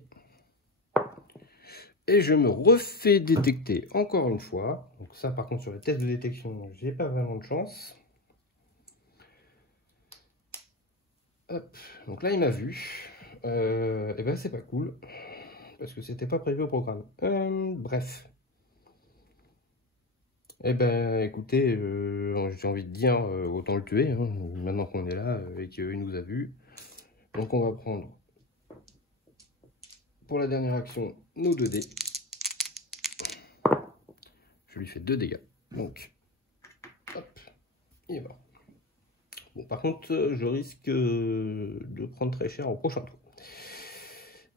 Et je me refais détecter encore une fois. Donc ça, par contre, sur les tests de détection, j'ai pas vraiment de chance. Hop. Donc là, il m'a vu. Et ben, c'est pas cool. Parce que c'était pas prévu au programme. Bref. Eh ben, écoutez, j'ai envie de dire, autant le tuer, hein, maintenant qu'on est là et qu'il nous a vus. Donc on va prendre, pour la dernière action, nos 2 dés. Je lui fais 2 dégâts. Donc, hop, il est mort. Bon, par contre, je risque de prendre très cher au prochain tour.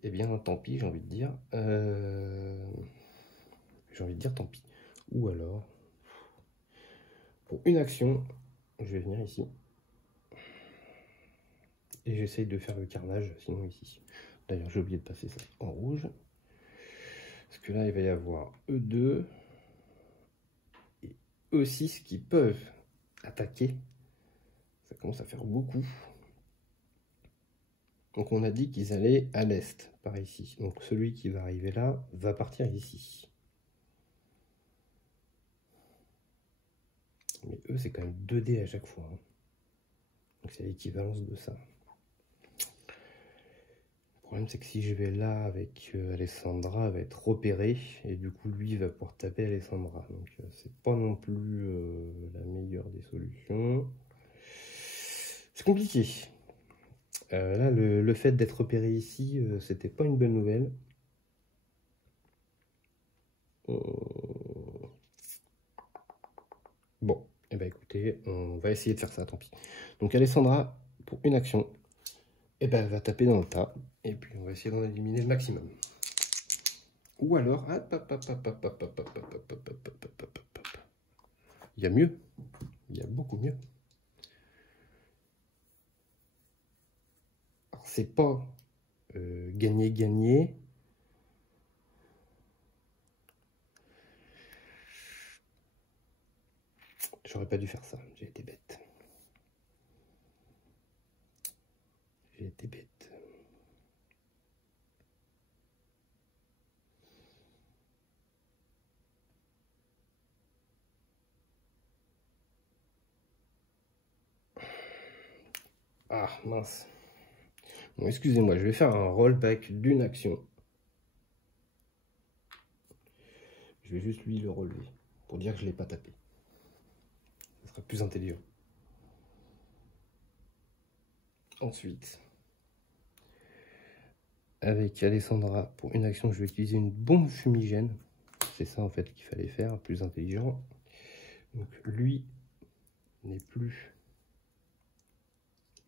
Eh bien, tant pis, j'ai envie de dire. J'ai envie de dire tant pis. Ou alors, pour une action, je vais venir ici. Et j'essaye de faire le carnage, sinon ici. D'ailleurs, j'ai oublié de passer ça en rouge. Parce que là, il va y avoir E2 et E6 qui peuvent attaquer. Ça commence à faire beaucoup. Donc on a dit qu'ils allaient à l'est, par ici. Donc celui qui va arriver là va partir ici. Mais eux, c'est quand même 2 dés à chaque fois. Hein. Donc c'est l'équivalence de ça. Le problème, c'est que si je vais là avec Alessandra, elle va être repérée. Et du coup, lui, il va pouvoir taper Alessandra. Donc c'est pas non plus la meilleure des solutions. C'est compliqué. Là, le fait d'être repéré ici, c'était pas une bonne nouvelle. Bon, et ben écoutez, on va essayer de faire ça, tant pis. Donc Alessandra, pour une action, et ben elle va taper dans le tas, et puis on va essayer d'en éliminer le maximum. Ou alors, il y a mieux, il y a beaucoup mieux. Alors c'est pas gagner. J'aurais pas dû faire ça, j'ai été bête. J'ai été bête. Ah, mince. Bon, excusez-moi, je vais faire un rollback d'une action. Je vais juste lui le relever pour dire que je ne l'ai pas tapé. Ce sera plus intelligent. Ensuite, avec Alessandra, pour une action, je vais utiliser une bombe fumigène. C'est ça en fait qu'il fallait faire, plus intelligent. Donc lui n'est plus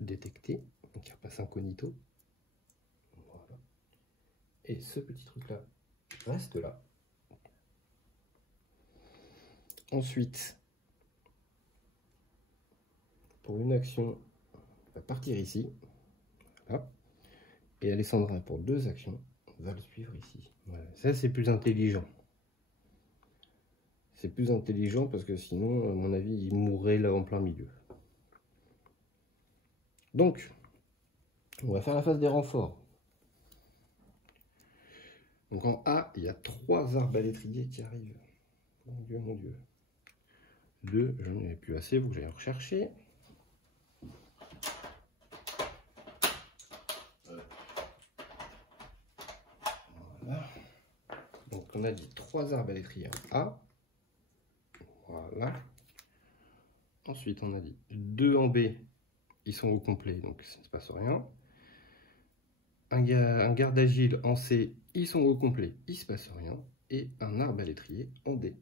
détecté, donc il repasse incognito. Voilà. Et ce petit truc là reste là. Ensuite, pour une action, on va partir ici. Voilà. Et Alessandra, pour deux actions, va le suivre ici. Voilà. Ça, c'est plus intelligent. C'est plus intelligent parce que sinon, à mon avis, il mourrait là en plein milieu. Donc, on va faire la phase des renforts. Donc en A, il y a 3 arbalétriers qui arrivent. Mon Dieu, mon Dieu. 2, je n'en ai plus assez, il faut que j'aille rechercher. Voilà. Donc on a dit 3 arbalétriers en A. Voilà. Ensuite, on a dit 2 en B. Ils sont au complet, donc ça ne se passe rien. Un garde agile en C, ils sont au complet, il ne se passe rien. Et un arbalétrier en D.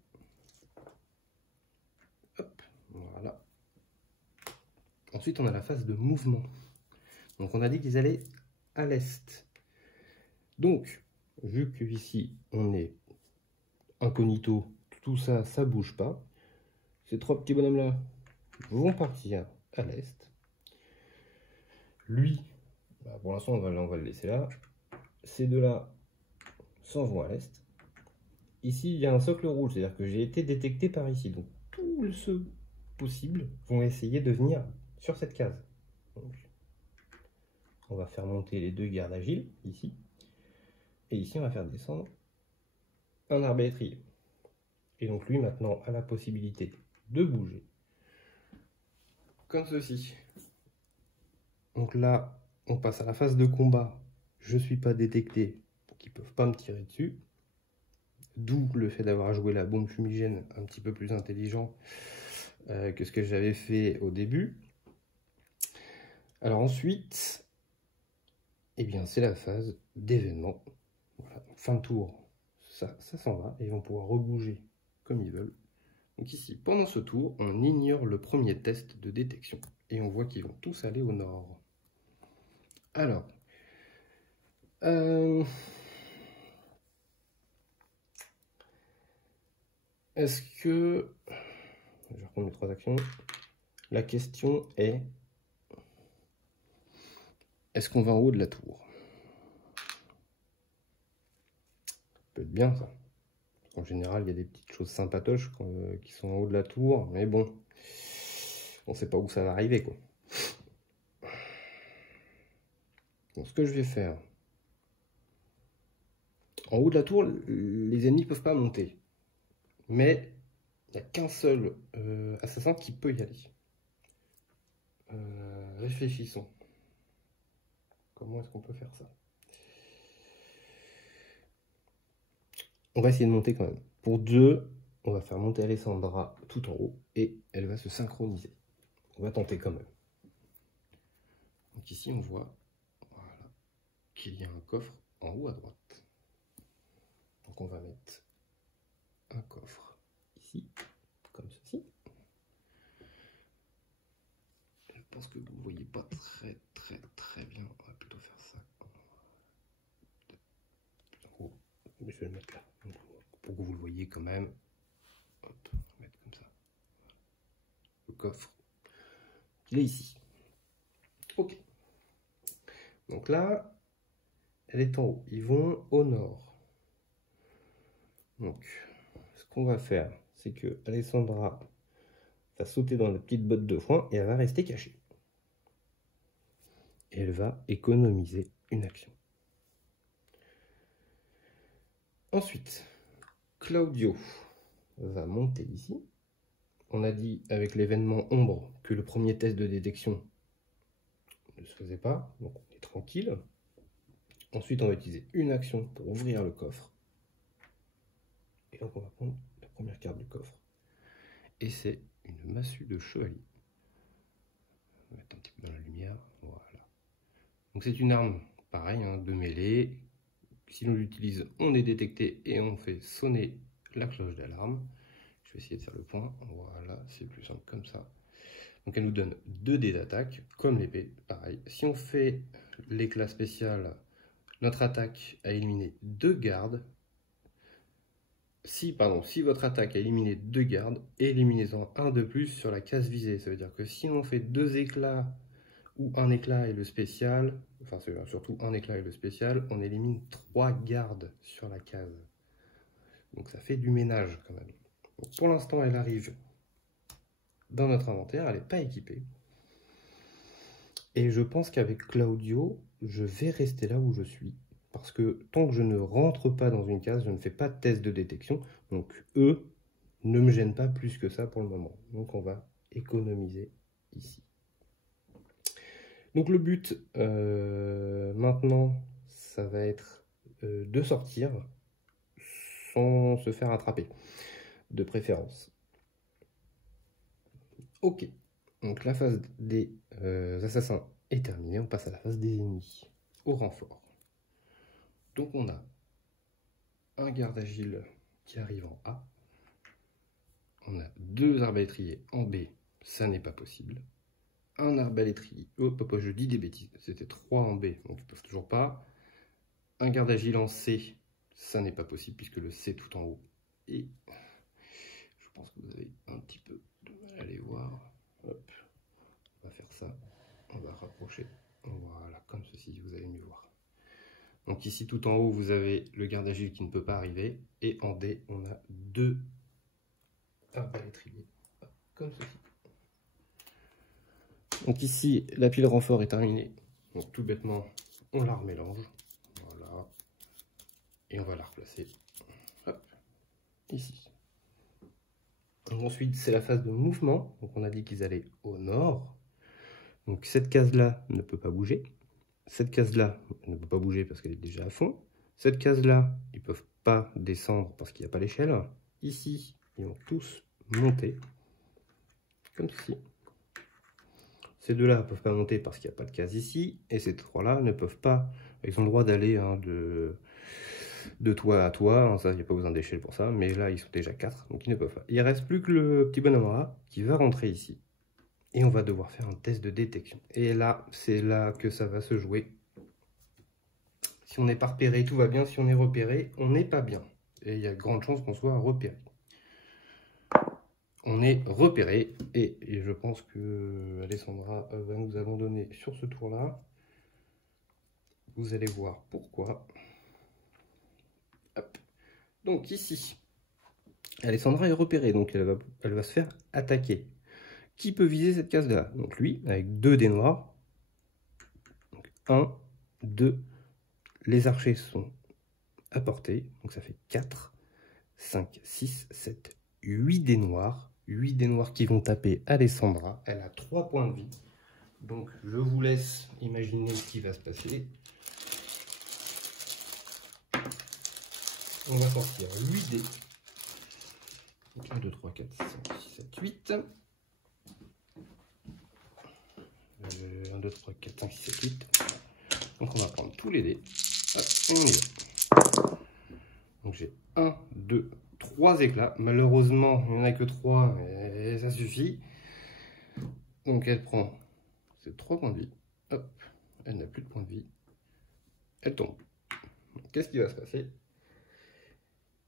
Hop, voilà. Ensuite, on a la phase de mouvement. Donc, on a dit qu'ils allaient à l'est. Donc, vu que ici, on est incognito, tout ça, ça ne bouge pas. Ces 3 petits bonhommes-là vont partir à l'est. Lui, bah pour l'instant, on va le laisser là. Ces deux-là s'en vont à l'est. Ici, il y a un socle rouge, c'est-à-dire que j'ai été détecté par ici. Donc, tous ceux possibles vont essayer de venir sur cette case. Donc, on va faire monter les 2 gardes agiles, ici. Et ici, on va faire descendre un arbalétrier. Et donc, lui, maintenant, a la possibilité de bouger. Comme ceci. Donc là, on passe à la phase de combat. Je ne suis pas détecté, donc ils ne peuvent pas me tirer dessus. D'où le fait d'avoir joué la bombe fumigène un petit peu plus intelligent que ce que j'avais fait au début. Alors ensuite, eh bien c'est la phase d'événement. Voilà, fin de tour, ça s'en va, et ils vont pouvoir rebouger comme ils veulent. Donc ici, pendant ce tour, on ignore le premier test de détection, et on voit qu'ils vont tous aller au nord. Alors, est-ce que... Je vais reprendre mes 3 actions. La question est... Est-ce qu'on va en haut de la tour? Ça peut être bien, ça. En général, il y a des petites choses sympatoches qui sont en haut de la tour. Mais bon, on ne sait pas où ça va arriver, quoi. Donc, ce que je vais faire... En haut de la tour, les ennemis ne peuvent pas monter. Mais il n'y a qu'un seul assassin qui peut y aller. Réfléchissons. Comment est-ce qu'on peut faire ça? On va essayer de monter quand même. Pour 2, on va faire monter Alessandra tout en haut et elle va se synchroniser. On va tenter quand même. Donc ici, on voit voilà, qu'il y a un coffre en haut à droite. Donc on va mettre un coffre ici, comme ceci. Je pense que vous ne voyez pas très bien. On va plutôt faire ça. Oh, je vais le mettre là. Pour que vous le voyez quand même. Hop, on va mettre comme ça. Le coffre, il est ici. Ok. Donc là, elle est en haut. Ils vont au nord. Donc, ce qu'on va faire, c'est que Alessandra va sauter dans la petite botte de foin et elle va rester cachée. Et elle va économiser une action. Ensuite, Claudio va monter ici. On a dit avec l'événement ombre que le premier test de détection ne se faisait pas. Donc on est tranquille. Ensuite, on va utiliser une action pour ouvrir le coffre. Et donc, on va prendre la première carte du coffre. Et c'est une massue de chevalier. On va mettre un petit peu dans la lumière. Voilà. Donc, c'est une arme, pareil, hein, de mêlée. Si l'on l'utilise, on est détecté et on fait sonner la cloche d'alarme. Je vais essayer de faire le point. Voilà, c'est plus simple comme ça. Donc, elle nous donne 2 dés d'attaque, comme l'épée. Pareil. Si on fait l'éclat spécial, notre attaque a éliminé 2 gardes. Si votre attaque a éliminé 2 gardes, éliminez-en un de plus sur la case visée. Ça veut dire que si on fait 2 éclats ou un éclat et le spécial, enfin surtout un éclat et le spécial, on élimine 3 gardes sur la case. Donc ça fait du ménage quand même. Donc pour l'instant, elle arrive dans notre inventaire, elle n'est pas équipée. Et je pense qu'avec Claudio, je vais rester là où je suis. Parce que tant que je ne rentre pas dans une case, je ne fais pas de test de détection. Donc eux ne me gênent pas plus que ça pour le moment. Donc on va économiser ici. Donc le but maintenant, ça va être de sortir sans se faire attraper, de préférence. Ok, donc la phase des assassins est terminée, on passe à la phase des ennemis, au renfort. Donc on a un garde agile qui arrive en A, on a 2 arbalétriers en B, ça n'est pas possible. Un arbalétrier, je dis des bêtises, c'était 3 en B, donc ils ne peuvent toujours pas. Un garde agile en C, ça n'est pas possible puisque le C est tout en haut. Et je pense que vous avez un petit peu de mal à les voir. Hop. On va faire ça, on va rapprocher. Voilà, comme ceci, vous allez mieux voir. Donc ici, tout en haut, vous avez le garde agile qui ne peut pas arriver. Et en D, on a 2 arbalétriers, comme ceci. Donc ici, la pile renfort est terminée. Donc tout bêtement, on la remélange. Voilà. Et on va la replacer. Hop, ici. Donc ensuite, c'est la phase de mouvement. Donc on a dit qu'ils allaient au nord. Donc cette case-là ne peut pas bouger. Cette case-là ne peut pas bouger parce qu'elle est déjà à fond. Cette case-là, ils ne peuvent pas descendre parce qu'il n'y a pas l'échelle. Ici, ils vont tous monter. Comme ceci. Ces deux-là ne peuvent pas monter parce qu'il n'y a pas de case ici. Et ces trois-là ne peuvent pas. Ils ont le droit d'aller de toit à toit. Hein, ça, il n'y a pas besoin d'échelle pour ça. Mais là, ils sont déjà 4. Donc ils ne peuvent pas. Il ne reste plus que le petit bonhomme A qui va rentrer ici. Et on va devoir faire un test de détection. Et là, c'est là que ça va se jouer. Si on n'est pas repéré, tout va bien. Si on est repéré, on n'est pas bien. Et il y a de grandes chances qu'on soit repéré. On est repéré. Et je pense que Alessandra va nous abandonner sur ce tour-là. Vous allez voir pourquoi. Hop. Donc ici, Alessandra est repérée. Donc elle va se faire attaquer. Qui peut viser cette case-là? Donc lui, avec 2 dés noirs. Donc 1, 2. Les archers sont à portée. Donc ça fait 4, 5, 6, 7, 8 dés noirs. 8 dés noirs qui vont taper Alessandra. Elle a 3 points de vie. Donc je vous laisse imaginer ce qui va se passer. On va sortir 8 dés. 1, 2, 3, 4, 5, 6, 7, 8. 1, 2, 3, 4, 5, 6, 7, 8. Donc on va prendre tous les dés. Hop, et on y va. Donc j'ai 1, 2, 3 éclats. Malheureusement, il n'y en a que 3, et ça suffit. Donc elle prend ses 3 points de vie. Hop, elle n'a plus de points de vie. Elle tombe. Qu'est-ce qui va se passer?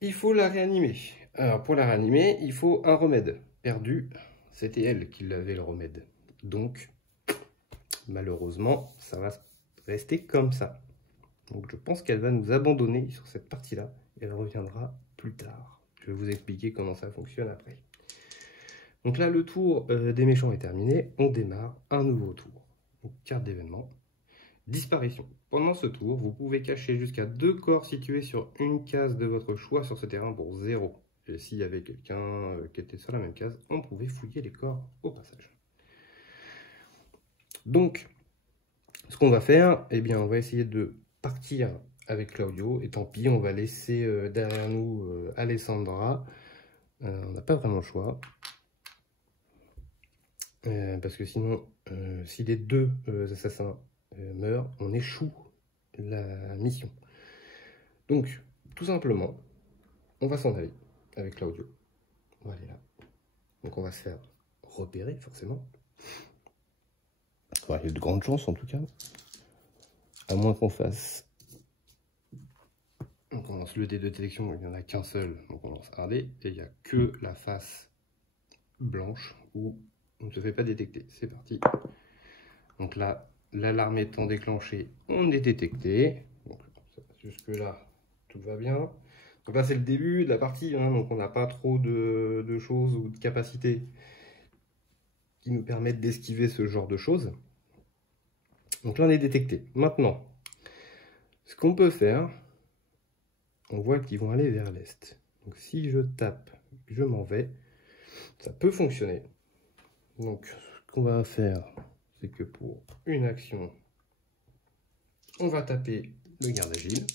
Il faut la réanimer. Alors pour la réanimer, il faut un remède. Perdu, c'était elle qui l'avait le remède. Donc, malheureusement, ça va rester comme ça. Donc je pense qu'elle va nous abandonner sur cette partie-là. Et elle reviendra plus tard. Je vais vous expliquer comment ça fonctionne après. Donc là, le tour des méchants est terminé. On démarre un nouveau tour. Donc, carte d'événement. Disparition. Pendant ce tour, vous pouvez cacher jusqu'à 2 corps situés sur une case de votre choix sur ce terrain pour 0. Et s'il y avait quelqu'un qui était sur la même case, on pouvait fouiller les corps au passage. Donc, Ce qu'on va faire, eh bien, on va essayer de partir avec Claudio, et tant pis, on va laisser derrière nous Alessandra. On n'a pas vraiment le choix. Parce que sinon, si les deux assassins meurent, on échoue la mission. Donc, tout simplement, on va s'en aller avec Claudio. On va aller là. Donc on va se faire repérer, forcément. Enfin, il y a de grandes chances, en tout cas. À moins qu'on fasse... Donc on lance le dé de détection, il n'y en a qu'un seul. Donc on lance un dé, et il n'y a que la face blanche où on ne se fait pas détecter. C'est parti. Donc là, l'alarme étant déclenchée, on est détecté. Donc jusque là, tout va bien. Donc là, c'est le début de la partie, hein, donc on n'a pas trop de choses ou de capacités qui nous permettent d'esquiver ce genre de choses. Donc là, on est détecté. Maintenant, ce qu'on peut faire, on voit qu'ils vont aller vers l'est. Donc si je tape, je m'en vais, ça peut fonctionner. Donc ce qu'on va faire, c'est que pour une action, on va taper le garde agile.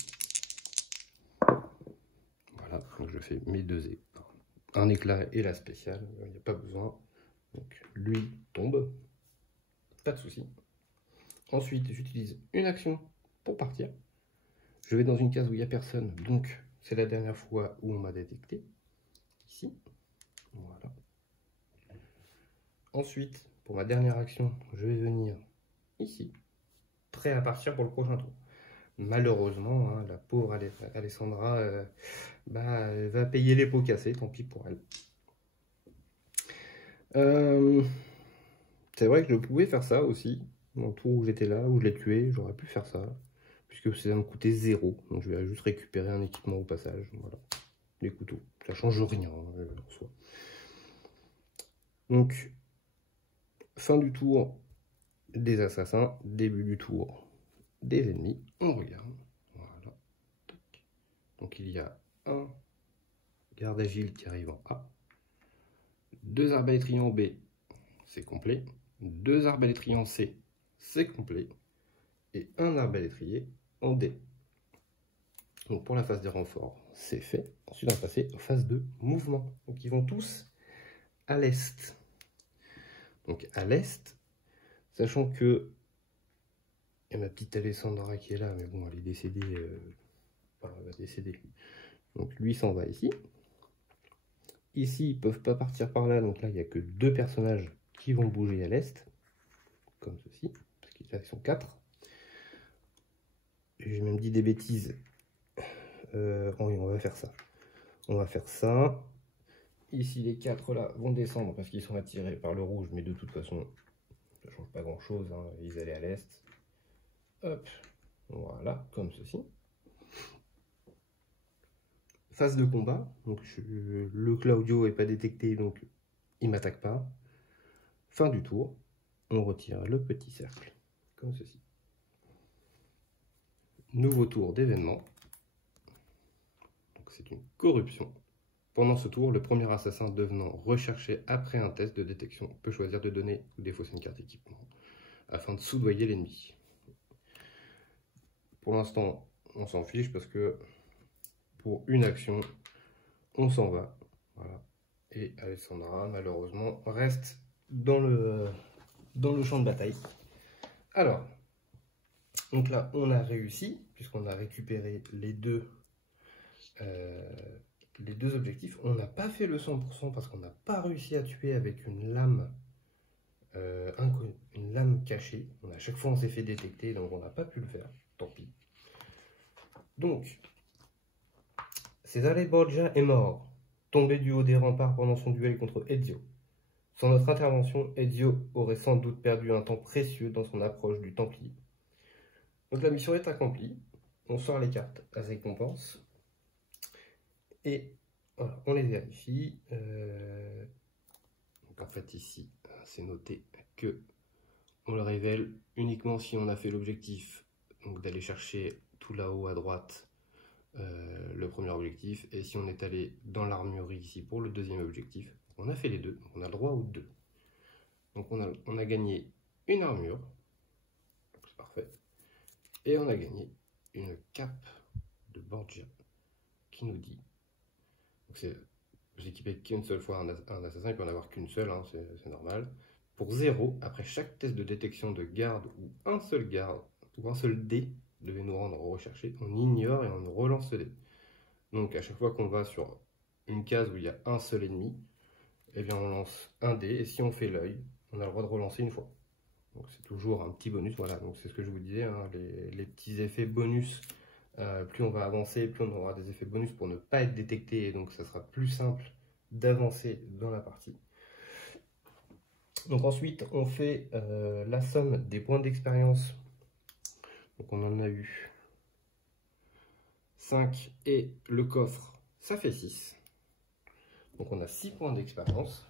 Voilà, donc je fais mes deux éclats. Un éclat et la spéciale, il n'y a pas besoin. Donc lui tombe, pas de souci. Ensuite, j'utilise une action pour partir. Je vais dans une case où il n'y a personne, donc c'est la dernière fois où on m'a détecté. Ici, voilà. Ensuite, pour ma dernière action, je vais venir ici, prêt à partir pour le prochain tour. Malheureusement, hein, la pauvre Alessandra elle va payer les pots cassés, tant pis pour elle. C'est vrai que je pouvais faire ça aussi, dans le tour où j'étais là, où je l'ai tué, j'aurais pu faire ça, puisque ça me coûtait 0, donc je vais juste récupérer un équipement au passage, voilà, les couteaux, ça change rien en soi. Donc, fin du tour des assassins, début du tour des ennemis, on regarde, voilà. Donc il y a un garde agile qui arrive en A, 2 arbalétriers en B, c'est complet, 2 arbalétriers en C, c'est complet, et un arbalétrier en D. Donc pour la phase des renforts, c'est fait. Ensuite, on va passer aux phases de mouvement. Donc ils vont tous à l'est. Donc à l'est, sachant que il y a ma petite Alessandra qui est là, mais bon, elle est décédée. Enfin, elle va décéder. Donc lui s'en va ici. Ici, ils ne peuvent pas partir par là, donc là, il n'y a que 2 personnages qui vont bouger à l'est, comme ceci, parce qu'ils sont 4. J'ai même dit des bêtises. Oui, on va faire ça. On va faire ça. Ici, les 4 là vont descendre parce qu'ils sont attirés par le rouge, mais de toute façon, ça ne change pas grand chose. Hein. Ils allaient à l'est. Hop, voilà, comme ceci. Phase de combat. Donc, le Claudio n'est pas détecté, donc il ne m'attaque pas. Fin du tour. On retire le petit cercle, comme ceci. Nouveau tour d'événement. C'est une corruption. Pendant ce tour, le premier assassin devenant recherché après un test de détection peut choisir de donner ou défausser une carte équipement afin de soudoyer l'ennemi. Pour l'instant, on s'en fiche parce que pour une action, on s'en va. Voilà. Et Alessandra, malheureusement, reste dans le champ de bataille. Alors, donc là, on a réussi, puisqu'on a récupéré les deux objectifs. On n'a pas fait le 100% parce qu'on n'a pas réussi à tuer avec une lame cachée. À chaque fois, on s'est fait détecter, donc on n'a pas pu le faire. Tant pis. Donc, Cesare Borgia est mort, tombé du haut des remparts pendant son duel contre Ezio. Sans notre intervention, Ezio aurait sans doute perdu un temps précieux dans son approche du Templier. Donc la mission est accomplie. On sort les cartes à récompense. Et voilà, on les vérifie. Donc en fait ici, c'est noté que on le révèle uniquement si on a fait l'objectif d'aller chercher tout là-haut à droite le premier objectif, et si on est allé dans l'armurerie ici pour le deuxième objectif, on a fait les deux, on a le droit aux deux. Donc on a gagné une armure, Parfait. Et on a gagné une cape de Borgia qui nous dit, vous équipez qu'une seule fois un assassin, il peut en avoir qu'une seule, hein, c'est normal. Pour 0, après chaque test de détection de garde ou un seul dé devait nous rendre recherché, on ignore et on relance ce dé. Donc à chaque fois qu'on va sur une case où il y a un seul ennemi, eh bien on lance un dé, et si on fait l'œil, on a le droit de relancer une fois. Donc c'est toujours un petit bonus, voilà, donc c'est ce que je vous disais, hein, les petits effets bonus, plus on va avancer, plus on aura des effets bonus pour ne pas être détecté, et donc ça sera plus simple d'avancer dans la partie. Donc ensuite, on fait la somme des points d'expérience. Donc on en a eu 5 et le coffre, ça fait 6. Donc on a 6 points d'expérience.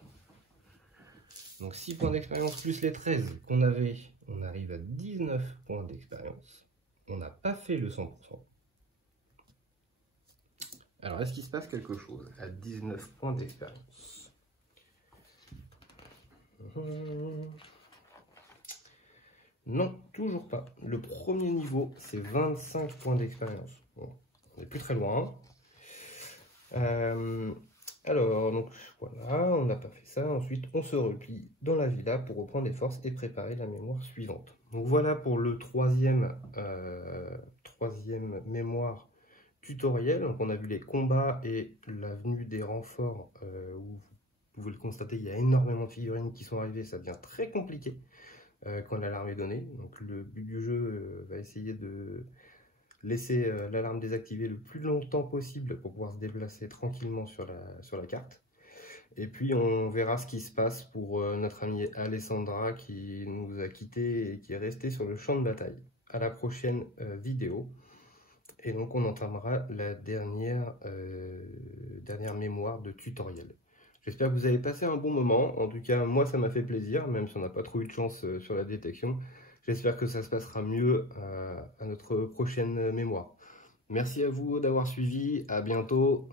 Donc 6 points d'expérience plus les 13 qu'on avait, on arrive à 19 points d'expérience. On n'a pas fait le 100%. Alors est-ce qu'il se passe quelque chose à 19 points d'expérience? Non, toujours pas. Le premier niveau, c'est 25 points d'expérience. Bon, on n'est plus très loin. Alors, donc voilà, on n'a pas fait ça. Ensuite, on se replie dans la villa pour reprendre les forces et préparer la mémoire suivante. Donc voilà pour le troisième mémoire tutoriel. Donc on a vu les combats et la venue des renforts où vous pouvez le constater, il y a énormément de figurines qui sont arrivées. Ça devient très compliqué quand l'alarme est donnée. Donc le but du jeu va essayer de laisser l'alarme désactivée le plus longtemps possible pour pouvoir se déplacer tranquillement sur la carte. Et puis on verra ce qui se passe pour notre amie Alessandra qui nous a quittés et qui est restée sur le champ de bataille. À la prochaine vidéo. Et donc on entamera la dernière mémoire de tutoriel. J'espère que vous avez passé un bon moment. En tout cas, moi ça m'a fait plaisir, même si on n'a pas trop eu de chance sur la détection. J'espère que ça se passera mieux à notre prochaine mémoire. Merci à vous d'avoir suivi, à bientôt.